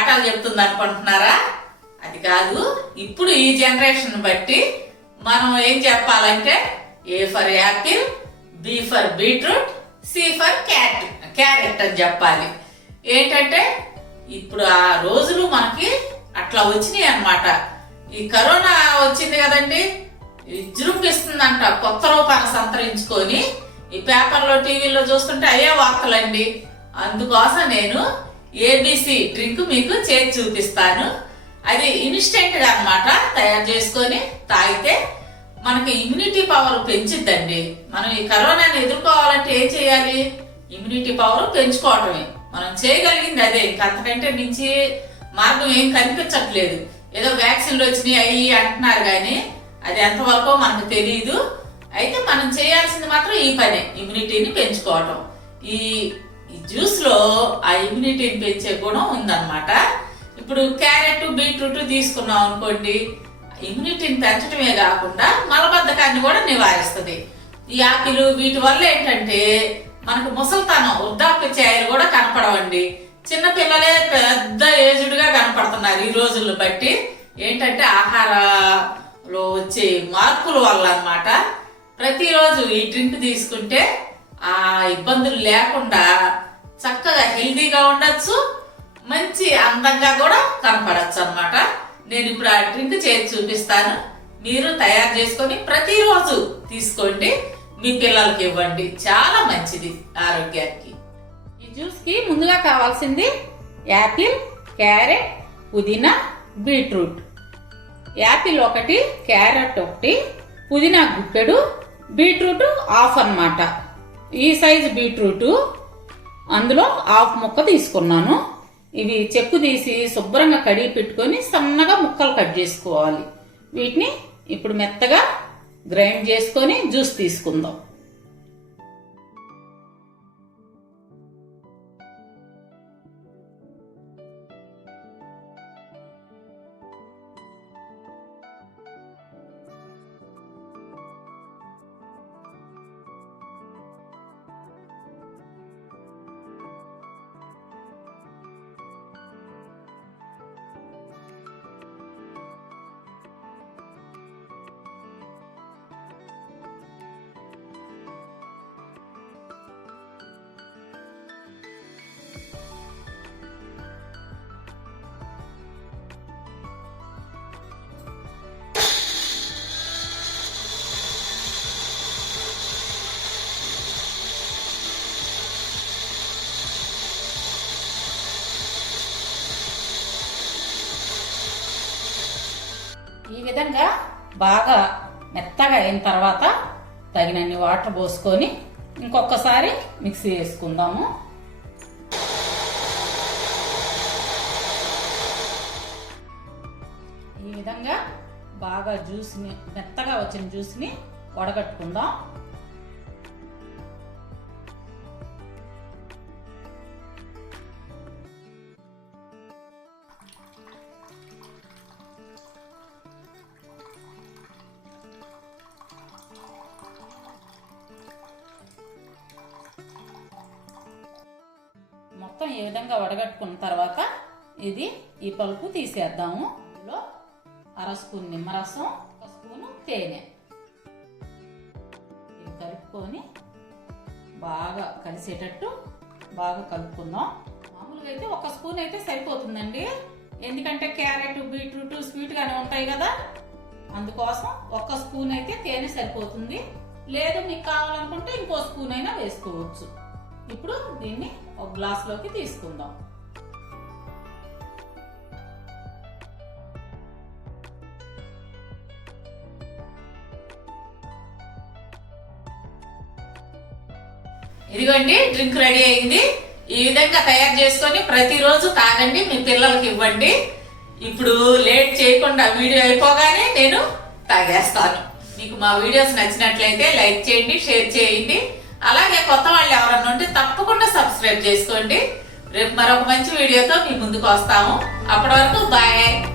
పాఠాలు చెప్తుంది అనుకుంటున్నారా? అది కాదు. ఇప్పుడు ఈ జనరేషన్ బట్టి మనం ఏం చెప్పాలంటే A for apple B for beetroot C for cat carrot అని చెప్పాలి. ఏంటంటే ఇప్పుడు ఆ రోజులు మనకి అట్లా వచ్చినాయి అన్నమాట. ఈ కరోనా వచ్చింది కదండి విజృంభిస్తుందంట కొత్త రూపాన్ని సంతరించుకొని ఈ పేపర్లో టీవీలో చూస్తుంటే అయ్యే వార్తలండి. అందుకోసం నేను ఏబిసి డ్రింక్ మీకు చేసి చూపిస్తాను. అది ఇన్స్టెంట్ అనమాట అన్నమాట. తయారు చేసుకొని తాగితే మనకి ఇమ్యూనిటీ పవర్ పెంచిద్దండి. మనం ఈ కరోనాని ఎదుర్కోవాలంటే ఏం చేయాలి? ఇమ్యూనిటీ పవర్ పెంచుకోవటమే. మనం చేయగలిగింది అదే. అంతకంటే మించి మార్గం ఏం కనిపించట్లేదు. ఏదో వ్యాక్సిన్లు వచ్చినాయి అయ్యి అంటున్నారు కానీ అది ఎంతవరకు మనకు తెలియదు అయితే మనం చేయాల్సింది మాత్రం ఈ పనే ఇమ్యూనిటీని పెంచుకోవటం. ఈ ఈ జ్యూస్లో ఆ ఇమ్యూనిటీని పెంచే గుణం ఉందన్నమాట. ఇప్పుడు క్యారెట్ బీట్రూట్ తీసుకున్నాం అనుకోండి ఇమ్యూనిటీని పెంచడమే కాకుండా మలబద్ధకాన్ని కూడా నివారిస్తుంది. ఈ ఆపిల్ వీటి వల్ల ఏంటంటే మనకు ముసల్తనం వృద్ధాప్య ఛాయలు కూడా కనపడవండి. చిన్న పిల్లలే పెద్ద ఏజ్డ్గా కనపడుతున్నారు ఈ రోజుల్లో బట్టి. ఏంటంటే ఆహారంలో వచ్చే మార్పుల వల్ల అనమాట ప్రతిరోజు ఈ డ్రింక్ తీసుకుంటే ఆ ఇబ్బందులు లేకుండా చక్కగా హెల్దీగా ఉండొచ్చు మంచి అందంగా కూడా కనపడచ్చు అన్నమాట. నేను ఇప్పుడు ఆ డ్రింక్ చేసి చూపిస్తాను. మీరు తయారు చేసుకొని ప్రతిరోజు తీసుకోండి. మీ పిల్లలకి ఇవ్వండి. చాలా మంచిది ఆరోగ్యానికి. ఈ జ్యూస్కి ముందుగా కావాల్సింది యాపిల్ క్యారెట్ పుదీనా బీట్రూట్. యాపిల్ ఒకటి క్యారెట్ ఒకటి పుదీనా గుప్పెడు బీట్రూట్ ఆఫ్ అన్నమాట. ఈ సైజు బీట్రూట్. అందులో హాఫ్ ముక్క తీసుకున్నాను. ఇవి చెక్కు తీసి శుభ్రంగా కడిగి పెట్టుకొని సన్నగా ముక్కలు కట్ చేసుకోవాలి. వీటిని ఇప్పుడు మెత్తగా గ్రైండ్ చేసుకొని జ్యూస్ తీసుకుందాం. ఈ విధంగా బాగా మెత్తగా అయిన తర్వాత తగినన్ని వాటర్ పోసుకొని ఇంకొకసారి మిక్సీ చేసుకుందాము ఈ విధంగా బాగా జ్యూస్ని మెత్తగా వచ్చిన జ్యూస్ని వడగట్టుకుందాం. మొత్తం ఈ విధంగా వడగట్టుకున్న తర్వాత ఇది ఈ పలుపు తీసేద్దాము. ఇందులో అర స్పూన్ నిమ్మరసం ఒక స్పూను తేనె. ఇవి కలుపుకొని బాగా కలిసేటట్టు బాగా కలుపుకుందాం. మామూలుగా అయితే ఒక స్పూన్ అయితే సరిపోతుందండి. ఎందుకంటే క్యారెట్ బీట్రూట్ స్వీట్గానే ఉంటాయి కదా. అందుకోసం ఒక్క స్పూన్ అయితే తేనె సరిపోతుంది. లేదు మీకు కావాలనుకుంటే ఇంకో స్పూన్ అయినా వేసుకోవచ్చు. ఇప్పుడు దీన్ని ఒక గ్లాస్లోకి తీసుకుందాం. ఇదిగోండి డ్రింక్ రెడీ అయింది. ఈ విధంగా తయారు చేసుకొని ప్రతిరోజు తాగండి మీ పిల్లలకి ఇవ్వండి. ఇప్పుడు లేట్ చేయకుండా వీడియో అయిపోగానే నేను తాగేస్తాను. మీకు మా వీడియోస్ నచ్చినట్లయితే లైక్ చేయండి షేర్ చేయండి. అలాగే కొత్త వాళ్ళు ఎవరన్నా ఉంటే తప్పకుండా సబ్స్క్రైబ్ చేసుకోండి. రేపు మరొక మంచి వీడియోతో మీ ముందుకు వస్తాము. అప్పటి వరకు బాయ్.